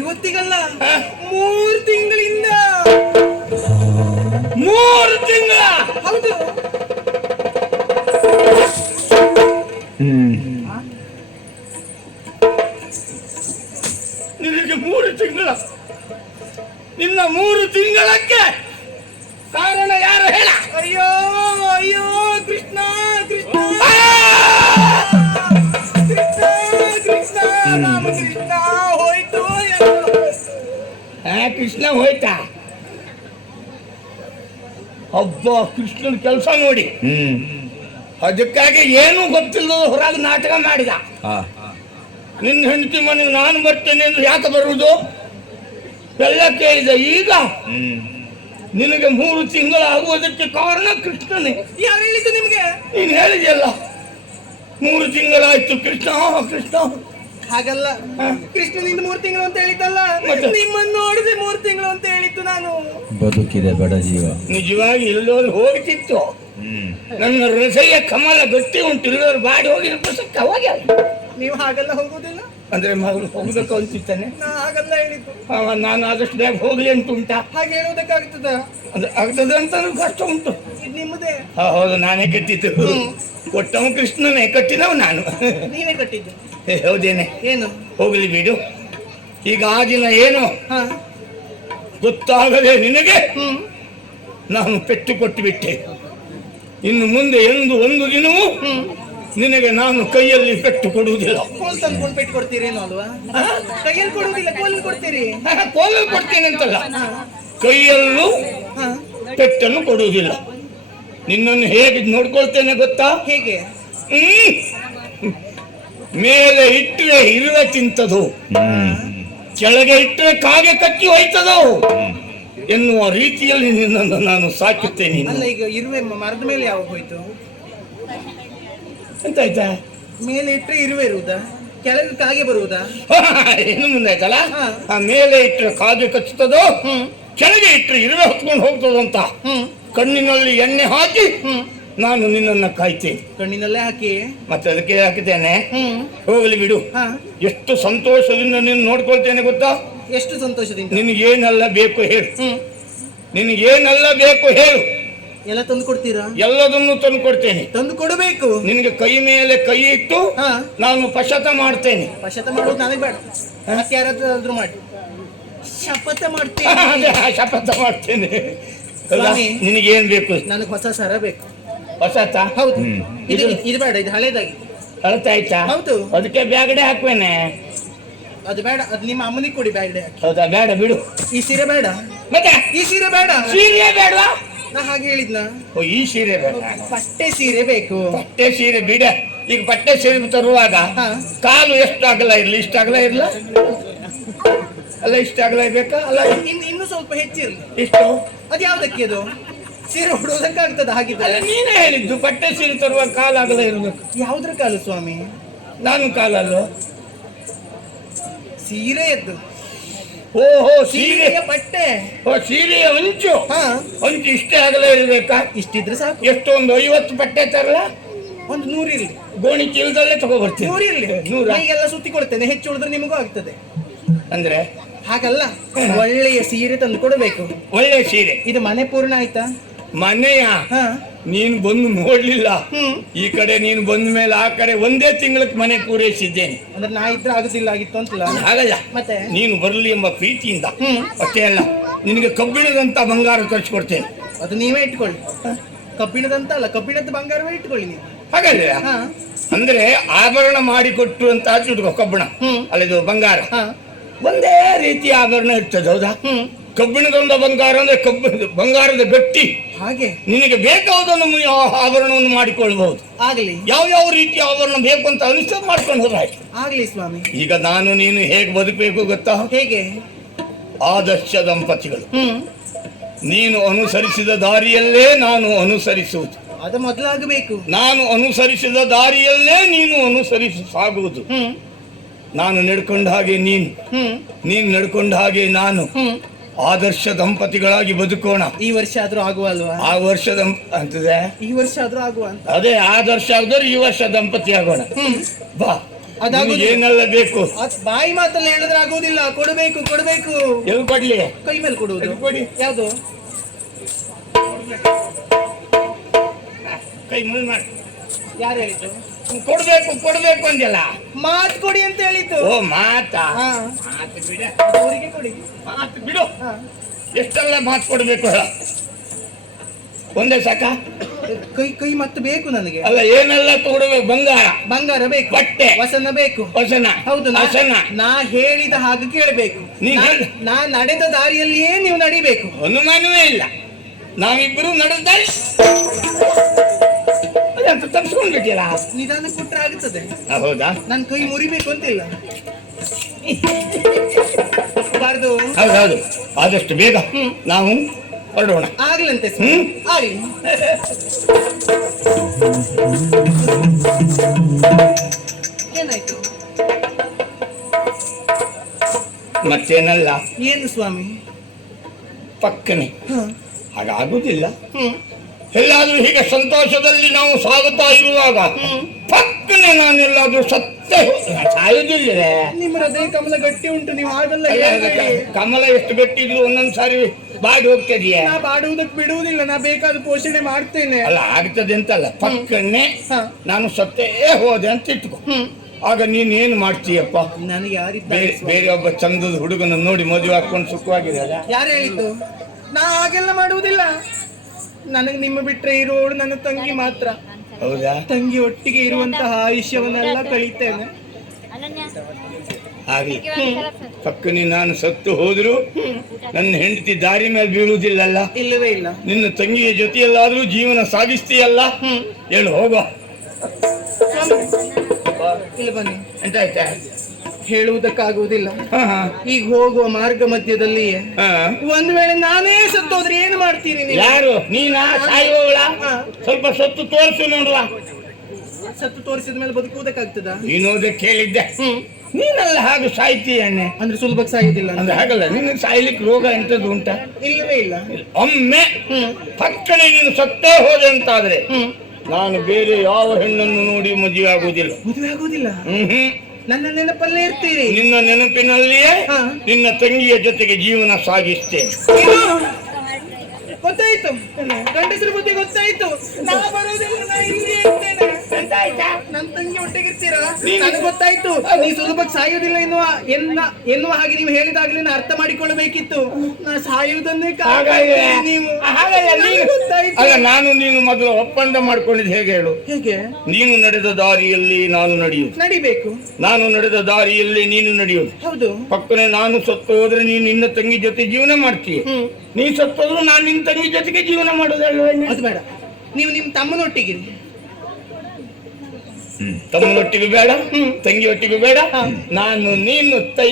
ಇವತ್ತಿಗಲ್ಲ, ಹ? 3 ತಿಂಗಳಿಂದ. 3 ತಿಂಗಳ? ಹೌದು. ನಿನಗೆ 3 ತಿಂಗಳ? ನಿನ್ನ 3 ತಿಂಗಳಕ್ಕೆ ಕಾರಣ ಯಾರು ಹೇಳ? ಅಯ್ಯೋ ಅಯ್ಯೋ, ಕೃಷ್ಣ ಕೃಷ್ಣ ಕೃಷ್ಣ ಕೃಷ್ಣ, ರಾಮಕೃಷ್ಣ ಹೋಯ್ತು. ಕೃಷ್ಣ ಹೋಯ್ತಾ? ಹಬ್ಬ, ಕೃಷ್ಣನ ಕೆಲಸ ನೋಡಿ. ಅದಕ್ಕಾಗಿ ಏನೂ ಗೊತ್ತಿಲ್ಲದ ಹೊರಗೆ ನಾಟಕ ಮಾಡಿದ. ನಿನ್ನ ಹೆಂಡತಿ ಮನೆಗೆ ನಾನು ಬರ್ತೇನೆ ಅಂದ್ರೆ ಯಾಕೆ ಬರುವುದು ಎಲ್ಲ ಕೇಳಿದ. ಈಗ ನಿನಗೆ 3 ತಿಂಗಳಾಗುವುದಕ್ಕೆ ಕಾರಣ ಕೃಷ್ಣನೇ. ಯಾರು ಹೇಳಿದ್ದು ನಿಮ್ಗೆ? ನೀನು ಹೇಳಿದೆಯಲ್ಲ 3 ತಿಂಗಳಾಯ್ತು ಕೃಷ್ಣ ಕೃಷ್ಣ. ಹಾಗಲ್ಲ, ಕೃಷ್ಣನಿಂದ 3 ತಿಂಗಳು ಅಂತ ಹೇಳಿದ್ದಲ್ಲ, ಮತ್ತೆ? ನಿಮ್ಮನ್ನು ನೋಡಿದೆ 3 ತಿಂಗಳು ಅಂತ ಹೇಳಿದ್ದು ನಾನು. ಬದುಕಿದೆ ಬಡ ಜೀವ. ನಿಜವಾಗಿ ಎಲ್ಲೋದ್ರು ಹೋಗ್ತಿತ್ತು. ನನ್ನ ಹೃದಯ ಕಮಲ ಗಟ್ಟಿ ಉಂಟು, ಇಲ್ಲೋರು ಬಾಡಿ ಹೋಗಿ ಪ್ರಸಕ್ತ ಹೋಗಿ. ನೀವು ಹಾಗೆಲ್ಲ ಹೋಗುದಿಲ್ಲ ಅಂದ್ರೆ ಮಗಳು ಹೋಗ್ಬೇಕು ಅಂತಿದ್ದಾನೆ. ನಾ ಹಾಗಲ್ಲ ಹೇಳಿದ್ದು. ನಾನು ಆದಷ್ಟು ಬೇಗ ಹೋಗ್ಲಿ ಅಂತ ಉಂಟಾ? ಹಾಗೆ ಹೇಳೋದಕ್ಕಾಗ್ತದ? ಅದು ಆಗ್ತದೆ ಅಂತ ಕಷ್ಟ ಉಂಟು. ಇದು ನಿಮ್ಮದೇ. ಹೌದು, ನಾನೇ ಕಟ್ಟಿದ್ದು. ಕೊಟ್ಟವ ಕೃಷ್ಣನೇ, ಕಟ್ಟಿದವ ನಾನು. ನೀವೇ ಕಟ್ಟಿದ್ದು. ಹೌದೇನೆ? ಏನು? ಹೋಗ್ಲಿ ಬಿಡು. ಈಗ ಆ ದಿನ ಏನು ಹಾ. ಗೊತ್ತಾಗದೆ ನಿನಗೆ ನಾನು ಪೆಟ್ಟು ಕೊಟ್ಟು ಬಿಟ್ಟೆ. ಇನ್ನು ಮುಂದೆ ಎಂದು ಒಂದು ದಿನವೂ ನಿನಗೆ ನಾನು ಕೈಯಲ್ಲಿ ಪೆಟ್ಟು ಕೊಡುವುದಿಲ್ಲ. ಕೋಲ್ ತಂದ್ಕೊಂಡು ಪೆಟ್ಟು ಕೊಡ್ತೀರೇನೋ ಅಲ್ವಾ? ಕೈಯಲ್ಲಿ ಕೊಡುವುದಿಲ್ಲ, ಕೋಲಲ್ಲಿ ಕೊಡ್ತೀರಿ. ಕೋಲಲ್ಲಿ ಕೊಡ್ತೇನೆ ಅಂತಲ್ಲ, ಕೈಯಲ್ಲೂ ಹಾ. ಪೆಟ್ಟನ್ನು ಕೊಡುವುದಿಲ್ಲ. ನಿನ್ನನ್ನು ಹೇಗೆ ನೋಡ್ಕೊಳ್ತೇನೆ ಗೊತ್ತಾ? ಹೇಗೆ? ಮೇಲೆ ಇಟ್ಟರೆ ಇರುವೆ ತಿಂತದು, ಕೆಳಗೆ ಇಟ್ಟರೆ ಕಾಗೆ ಕಚ್ಚಿ ಹೋಯ್ತದೋ ಎನ್ನುವ ರೀತಿಯಲ್ಲಿ ನಿನ್ನನ್ನು ನಾನು ಸಾಕುತ್ತೇನೆ. ಅಲ್ಲ, ಈಗ ಇರುವೆ ಮರದ ಮೇಲೆ ಯಾವಾಗ ಹೋಯ್ತು? ಎಂತ ಆಯ್ತಾ? ಮೇಲೆ ಇಟ್ಟರೆ ಇರುವೆ ಇರುವುದಾ? ಕೆಳಗೆ ಕಾಗೆ ಬರುವುದಾ? ಇನ್ನು ಮುಂದೆ ಆಯ್ತಲ್ಲ, ಹಾ. ಆ ಮೇಲೆ ಇಟ್ಟರೆ ಕಾಗೆ ಕಚ್ಚುತ್ತದೋ, ಕೆಳಗೆ ಇಟ್ಟರೆ ಇರುವೆ ಹೊತ್ಕೊಂಡು ಹೋಗ್ತದಂತ ಕಣ್ಣಿನಲ್ಲಿ ಎಣ್ಣೆ ಹಾಕಿ ನಾನು ನಿನ್ನನ್ನ ಕಾಯ್ತೇನೆ. ಕಣ್ಣಿನಲ್ಲೇ ಹಾಕಿ ಮತ್ತೆ ಅದಕ್ಕೆ ಹಾಕಿದ್ದೇನೆ. ಹೋಗಲಿ ಬಿಡು. ಹಾ. ಎಷ್ಟು ಸಂತೋಷದಿಂದ ನೀನು ನೋಡ್ಕೊಳ್ತೇನೆ ಗೊತ್ತಾ? ಎಷ್ಟು ಸಂತೋಷದಿಂದ. ನಿನಗೇನೆಲ್ಲ ಬೇಕು ಹೇಳು, ನಿನಗೇನೆಲ್ಲ ಬೇಕು ಹೇಳು, ಎಲ್ಲ ತಂದು ಕೊಡ್ತೀರಾ? ಎಲ್ಲದನ್ನು ತಂದು ಕೊಡ್ತೇನೆ. ತಂದು ಕೊಡಬೇಕು. ನಿನಗೆ ಕೈ ಮೇಲೆ ಕೈ ಇಟ್ಟು ಹಾ. ನಾನು ಪಶತ ಮಾಡ್ತೇನೆ. ಪಶತ ಮಾಡೋದು ನನಗೆ ಬೇಡ, ಮತ್ತೆ ಯಾರಾದ್ರೂ ಮಾಡಿ. ಶಪಥ ಮಾಡ್ತೀನಿ. ಅದೇ, ಶಪಥ ಮಾಡ್ತೇನೆ. ಅಲ್ಲ, ಸ್ವಾಮಿ. ನಿನಗೇನ್ ಬೇಕು? ನನಗೆ ಹೊಸ ಸರ ಬೇಕು. ಪಶತ? ಹೌದು. ಇದು ಬೇಡ, ಇದು ಹಳೇದಾಗಿ. ಅಳತಾಯ್ತಾ? ಹೌದು. ಅದಕ್ಕೆ ಬ್ಯಾಗಡೆ ಹಾಕ್ವೇನೆ. ಅದು ಬೇಡ, ಅದು ನಿಮ್ಮ ಅಮ್ಮನಿಗೆ ಕೊಡಿ ಬ್ಯಾಗಡೆ ಹಾಕಿ. ಹೌದಾ? ಬೇಡ ಬಿಡು. ಈ ಸೀರೆ ಬೇಡ. ಮತ್ತೆ ಈ ಸೀರೆ ಬೇಡ. ಸೀರೆ ಬೇಡವಾ? ನಾ ಹಾಗೆ ಹೇಳಿದ್ನ. ಓ, ಈ ಸೀರೆ ಬೇಡ. ಪಟ್ಟೆ ಸೀರೆ ಬೇಕು. ಪಟ್ಟೆ ಸೀರೆ ಬಿಡ. ಈಗ ಪಟ್ಟೆ ಸೀರೆ ತರುವಾಗ ಹಾ. ಕಾಲು ಎಷ್ಟು ಅಗಲ ಇರ್ಲಿ? ಇಷ್ಟ ಅಗಲ ಇರ್ಲ? ಅಲ್ಲ, ಇಷ್ಟ ಅಗಲ ಬೇಕಾ? ಅಲ್ಲ, ಇನ್ನು ಸ್ವಲ್ಪ ಹೆಚ್ಚಿರ್ಲಿ. ಇಷ್ಟು? ಅದು ಯಾವ್ದಕ್ಕೆ? ಅದು ಸೀರೆ ಉಡುವುದಕ್ಕಾಗ್ತದ? ಹಾಗಿದ್ರೆ ಅಲ್ಲ, ನೀನೇ ಹೇಳಿದ್ದು ಪಟ್ಟೆ ಸೀರೆ ತರುವಾಗ ಕಾಲು ಅಗಲ ಇರ್ಬೇಕು. ಯಾವ್ದ್ರ ಕಾಲು ಸ್ವಾಮಿ? ನಾನು ಕಾಲಲ್ಲೋ? ಸೀರೆಯದ್ದು. ಓಹೋ, ಸೀರೆ. ಸೀರೆಯ ಪಟ್ಟೆ. ಓ, ಸೀರೆಯ ಅಂಚು. ಹಾ. ಅಂಚು ಇಷ್ಟೇ ಅಗಲ ಇರ್ಬೇಕಾ? ಇಷ್ಟಿದ್ರೆ ಸಾಕು. ಎಷ್ಟು? ಒಂದು 50 ಪಟ್ಟೆ ತರಲ್ಲ? ಒಂದು 100 ಇರ್ಲಿ. ಗೋಣಿ ಚೀಲದಲ್ಲೇ ತಗೊಬರ್ತೀನಿ. 100 ಇರ್ಲಿ. 100? ಈಗೆಲ್ಲ ಸುತ್ತಿ ಕೊಡ್ತೇನೆ, ಹೆಚ್ಚು ಉಳಿದ್ರೆ ನಿಮಗೂ ಆಗ್ತದೆ. ಅಂದ್ರೆ ಹಾಗಲ್ಲ, ಒಳ್ಳೆಯ ಸೀರೆ ತಂದು ಕೊಡಬೇಕು. ಒಳ್ಳೆ ಸೀರೆ. ಇದು ಮನೆ ಪೂರ್ಣ ಆಯ್ತಾ? ಮನೆಯ ಹಾ. ನೀನು ಬಂದು ನೋಡ್ಲಿಲ್ಲ. ಈ ಕಡೆ ನೀನು ಬಂದ ಮೇಲೆ ಆ ಕಡೆ ಒಂದೇ ತಿಂಗಳಕ್ಕೆ ಮನೆ ಪೂರೈಸಿದ್ದೇನೆ. ಅಂದ್ರೆ ನಾ ಇದ್ರೆ ಆಗುದಿಲ್ಲ ಆಗಿತ್ತು ಅಂತಲ್ಲ. ಹಾಗಲ್ಲ, ಮತ್ತೆ ನೀನು ಬರಲಿ ಎಂಬ ಪ್ರೀತಿಯಿಂದ. ಅಷ್ಟೇ ಅಲ್ಲ, ನಿನಗೆ ಕಬ್ಬಿಣದಂತ ಬಂಗಾರ ತರಿಸ್ಕೊಡ್ತೇನೆ. ಅದು ನೀವೇ ಇಟ್ಕೊಳ್ಳಿ. ಕಬ್ಬಿಣದಂತ ಅಲ್ಲ, ಕಬ್ಬಿಣದ ಬಂಗಾರವೇ ಇಟ್ಕೊಳ್ಳಿ ನೀವು. ಹಾಗಲ್ಲ, ಹಾ. ಅಂದ್ರೆ ಆಭರಣ ಮಾಡಿಕೊಟ್ಟು ಅಂತ ಇಟ್ಕೋ. ಕಬ್ಬಿಣ ಅಲ್ಲ, ಇದು ಬಂಗಾರ. ಹಾ. ಒಂದೇ ರೀತಿಯ ಆಭರಣ ಇರ್ತದೆ. ಹೌದಾ? ಕಬ್ಬಿಣದೊಂದು ಬಂಗಾರ ಅಂದ್ರೆ ಬಂಗಾರದ ಗಟ್ಟಿ. ಹಾಗೆ ನಿನಗೆ ಬೇಕಾದನ್ನು ಆಭರಣವನ್ನು ಮಾಡಿಕೊಳ್ಬಹುದು. ಆಗ್ಲಿ. ಯಾವ ರೀತಿಯ ಆಭರಣ ಬೇಕು ಅಂತ ಅನಿಸ್ತದೆ ಮಾಡ್ಕೊಂಡು ಹೋದ್ರೆ ಆಯ್ತು. ಆಗ್ಲಿ ಸ್ವಾಮಿ. ಈಗ ನಾನು ನೀನು ಹೇಗೆ ಬದುಕಬೇಕು ಗೊತ್ತಾ? ಹೇಗೆ? ಆದರ್ಶ ದಂಪತಿಗಳು. ನೀನು ಅನುಸರಿಸಿದ ದಾರಿಯಲ್ಲೇ ನಾನು ಅನುಸರಿಸುವುದು, ಅದು ಮೊದಲಾಗಬೇಕು. ನಾನು ಅನುಸರಿಸಿದ ದಾರಿಯಲ್ಲೇ ನೀನು ಅನುಸರಿಸಿ ಸಾಗುವುದು. ನಾನು ನಡ್ಕೊಂಡ ಹಾಗೆ ನೀನು, ನೀನು ನಡ್ಕೊಂಡ ಹಾಗೆ ನಾನು. ಆದರ್ಶ ದಂಪತಿಗಳಾಗಿ ಬದುಕೋಣ. ಈ ವರ್ಷ ಆದ್ರೂ ಆಗುವ ಅಲ್ವಾ? ಆ ವರ್ಷ ಅಂತದೆ, ಈ ವರ್ಷ ಆದ್ರೂ ಆಗುವ ಅಂತ. ಅದೇ ಆದರ್ಶ ಆಗಿದ್ರೆ ಈ ವರ್ಷ ದಂಪತಿ ಆಗೋಣ. ಬಾ. ಅದಾಗುದಿಲ್ಲ. ಏನೆಲ್ಲ ಬೇಕು ಬಾಯಿ ಮಾತಲ್ಲಿ ಹೇಳಿದ್ರೆ ಆಗೋದಿಲ್ಲ. ಕೊಡಬೇಕು ಕೊಡಬೇಕು. ಎಲ್ಲಿ ಕೊಡ್ಲಿ? ಕೈ ಮೇಲೆ ಕೊಡುವುದು. ಎಲ್ಲಿ ಕೊಡಿ? ಯಾವುದು? ಕೈ ಮುಂದೆ ಮಾಡಿ. ಯಾರು ಹೇಳಿದ್ದು? ಕೊಡ್ಬೇಕು ಕೊಡ್ಬೇಕು ಅಂದ್ಯಲ್ಲ. ಮಾತು ಕೊಡಿ ಅಂತ ಹೇಳಿದ್ದು. ಓ ಮಾತಾ? ಹಾ. ಮಾತು ಬಿಡ, ಅವರಿಗೆ ಕೊಡಿ. ಮಾತು ಬಿಡು. ಹಾ. ಎಷ್ಟೆಲ್ಲ ಮಾತು ಕೊಡ್ಬೇಕು ಹೇಳ? ಒಂದೇ ಸಾಕ? ಕೈ ಕೈ ಮತ್ತು ಬೇಕು ನನಗೆ. ಅಲ್ಲ ಏನೆಲ್ಲ ಕೊಡ್ಬೇಕು? ಬಂಗಾರ, ಬಂಗಾರ ಬೇಕು, ಬಟ್ಟೆ, ವಸನ ಬೇಕು. ವಸನ. ಹೌದು. ವಸನ. ನಾ ಹೇಳಿದ ಹಾಗೆ ಕೇಳಬೇಕು. ನಾ ನಡೆದ ದಾರಿಯಲ್ಲಿಯೇ ನೀವು ನಡಿಬೇಕು. ಅನುಮಾನವೇ ಇಲ್ಲ. ನಾವಿಬ್ಬರು ನಡೆದಾರಿ ಅಂತ ತಪ್ಪಿಸ್ಕೊಂಡ್ಬಿಟ್ಟಿಲ್ಲ. ನಿಧಾನ ಕೊಟ್ರೆ ಆಗುತ್ತದೆ. ಹೌದಾ? ನನ್ ಕೈ ಮುರಿಬೇಕು ಅಂತಿಲ್ಲ. ಬಾರ್ದು. ಹೌದೌದು. ಆದಷ್ಟು ಬೇಗ ನಾವು ಹೊರಡೋಣ. ಆಗ್ಲಂತೆ ಸರ್. ಆಗ್ಲಿ. ಏನಾಯ್ತು? ಮತ್ತೇನಲ್ಲ, ಏನು ಸ್ವಾಮಿ? ಪಕ್ಕನೆ ಹ. ಹಾಗಾಗುದಿಲ್ಲ. ಎಲ್ಲಾದ್ರೂ ಹೀಗೆ ಸಂತೋಷದಲ್ಲಿ ನಾವು ಸಾಗುತ್ತಾ ಇರುವಾಗ ಪಕ್ಕನೆ ನಾನೆಲ್ಲಾದ್ರೂ ಸತ್ತೇ ಸಾಯುದಿಲ್ಲ. ನಿಮ್ಮ ಹೃದಯ ಕಮಲ ಗಟ್ಟಿ ಉಂಟು. ನೀವು ಹಾಗೆಲ್ಲ ಹೇಳ್ಬೇಡಿ. ಕಮಲ ಎಷ್ಟು ಗಟ್ಟಿ ಇದ್ರು ಒಂದೊಂದ್ ಸಾರಿ ಬಾಡಿ ಹೋಗ್ತದೆಯೇ? ನಾ ಬಾಡುವುದಕ್ಕೆ ಬಿಡುವುದಿಲ್ಲ. ನಾ ಬೇಕಾದ ಪೋಷಣೆ ಮಾಡ್ತೇನೆ. ಅಲ್ಲ ಆಗ್ತದೆ ಅಂತಲ್ಲ, ಪಕ್ಕನೆ ಹ. ನಾನು ಸತ್ತೇ ಹೋದೆ ಅಂತ ಇಟ್ಕೊ. ಆಗ ನೀನ್ ಏನ್ ಮಾಡ್ತೀಯಪ್ಪ? ನನಗೆ ಯಾರಿದ್ದಾರೆ? ಬೇರೆ ಒಬ್ಬ ಚಂದದ ಹುಡುಗನ ನೋಡಿ ಮದುವೆ ಹಾಕೊಂಡು ಸುಖವಾಗಿರಲ್ಲ. ಯಾರು ಹೇಳಿದ್ದು? ನಾ ಹಾಗೆಲ್ಲ ಮಾಡುವುದಿಲ್ಲ. ನನಗೆ ನಿಮ್ಮ ಬಿಟ್ರೆ ಇರೋಳು ನನ್ನ ತಂಗಿ ಮಾತ್ರ. ಹೌದಾ? ತಂಗಿ ಒಟ್ಟಿಗೆ ಇರುವಂತಹ ಆಯುಷ್ಯವನ್ನೆಲ್ಲ ಕಳೀತೇನೆ. ಆಗ್ಲಿ. ಪಕ್ಕನೆ ನಾನು ಸತ್ತು ಹೋದ್ರು ನನ್ನ ಹೆಂಡತಿ ದಾರಿ ಮೇಲೆ ಬೀಳುವುದಿಲ್ಲಲ್ಲ. ಇಲ್ಲವೇ ಇಲ್ಲ. ನಿನ್ನ ತಂಗಿಯ ಜೊತೆಯಲ್ಲಾದ್ರೂ ಜೀವನ ಸಾಗಿಸ್ತೀಯಲ್ಲ. ಹೇಳು ಹೋಗೋ. ಇಲ್ಲಿ ಬನ್ನಿ. ಎಂತಾಯ್ತಾ? ಹೇಳುವುದಕ್ಕಾಗುವುದಿಲ್ಲ. ಹಾ ಹಾ ಈಗ ಹೋಗುವ ಮಾರ್ಗ ಮಧ್ಯದಲ್ಲಿಯೇ ಹಾ. ಒಂದ್ ವೇಳೆ ನಾನೇ ಸತ್ತೋದ್ರೆ ಏನು ಮಾಡ್ತೀರಿ ನೀವು? ಯಾರು ನೀನಾ? ಸಾಯುವವಳ? ಸ್ವಲ್ಪ ಸತ್ತು ತೋರಿಸು ನೋಡುವ. ಸತ್ತು ತೋರಿಸಿದ ಮೇಲೆ ಬದುಕುವುದಕ್ಕಾಗ್ತದ? ನೀನೋದೆ ಕೇಳಿದ್ದೆ. ನೀನಲ್ಲ ಹಾಗೆ ಸಾಯ್ತೀಯನ್ನೇ ಅಂದ್ರೆ ಸುಲಭಕ್ಕೆ ಸಾಯುವುದಿಲ್ಲ ಅಂದ್ರೆ ಹಾಗಲ್ಲ. ನಿನ್ನ ಸಾಯ್ಲಿಕ್ಕೆ ರೋಗ ಎಂತದ್ದು ಉಂಟ? ಇಲ್ಲವೇ ಇಲ್ಲ. ಒಮ್ಮೆ ಪಕ್ಕನೆ ನೀನು ಸತ್ತೇ ಹೋದೆ ಅಂತಾದ್ರೆ ನಾನು ಬೇರೆ ಯಾವ ಹೆಣ್ಣನ್ನು ನೋಡಿ ಮದುವೆ ಆಗುವುದಿಲ್ಲ. ಮದುವೆ ಆಗುವುದಿಲ್ಲ. ನನ್ನ ನೆನಪಲ್ಲೇ ಇರ್ತೀರಿ. ನಿನ್ನ ನೆನಪಿನಲ್ಲಿಯೇ ಹಾ. ನಿನ್ನ ತಂಗಿಯ ಜೊತೆಗೆ ಜೀವನ ಸಾಗಿಸ್ತೇನೆ. ಗೊತ್ತಾಯ್ತು. ಗಂಡಸರ ಬುದ್ಧಿ ಗೊತ್ತಾಯ್ತು. ನಾ ಬರೋದಿಲ್ಲ. ನಾ ಇಲ್ಲಿ ಇರ್ತೇನೆ. ನನ್ನ ತಂಗಿ ಒಟ್ಟಿಗೆ ಇರ್ತೀರಾ? ನನಗೆ ಗೊತ್ತಾಯ್ತು. ನೀ ಸುಲಭಕ್ಕೆ ಸಾಯುವುದಿಲ್ಲ ಎನ್ನುವ ಹಾಗೆ ನೀವು ಹೇಳಿದಾಗಲೇ ನಾ ಅರ್ಥ ಮಾಡಿಕೊಳ್ಳಬೇಕಿತ್ತು. ನಾ ಸಾಯುವುದನ್ನೇ ನೀವು. ಗೊತ್ತಾಯ್ತು. ಅಲ್ಲ ನಾನು ನೀನು ಮೊದಲು ಒಪ್ಪಂದ ಮಾಡ್ಕೊಂಡಿದ್ದು ಹೇಗೆ ಹೇಳು? ಹೇಗೆ? ನೀನು ನಡೆದ ದಾರಿಯಲ್ಲಿ ನಾನು ನಡೆಯುವುದು, ನಡಿಬೇಕು. ನಾನು ನಡೆದ ದಾರಿಯಲ್ಲಿ ನೀನು ನಡೆಯುವುದು. ಹೌದು. ಪಕ್ಕನೆ ನಾನು ಸತ್ತು ಹೋದ್ರೆ ನೀನು ನಿನ್ನ ತಂಗಿ ಜೊತೆ ಜೀವನ ಮಾಡ್ತೀಯ. ನೀ ಸತ್ತೋದ್ರು ನಾನು ನಿನ್ನ ತಂಗಿ ಜೊತೆಗೆ ಜೀವನ ಮಾಡೋದಲ್ವೇ? ಅದು ಬೇಡ. ನೀವು ನಿಮ್ಮ ತಮ್ಮನೊಟ್ಟಿಗಿರಿ. ತಮ್ಮನೊಟ್ಟಿಗೂ ಬೇಡ, ತಂಗಿ ಒಟ್ಟಿಗೂ ಬೇಡ. ನಾನು ನೀನು ತೈ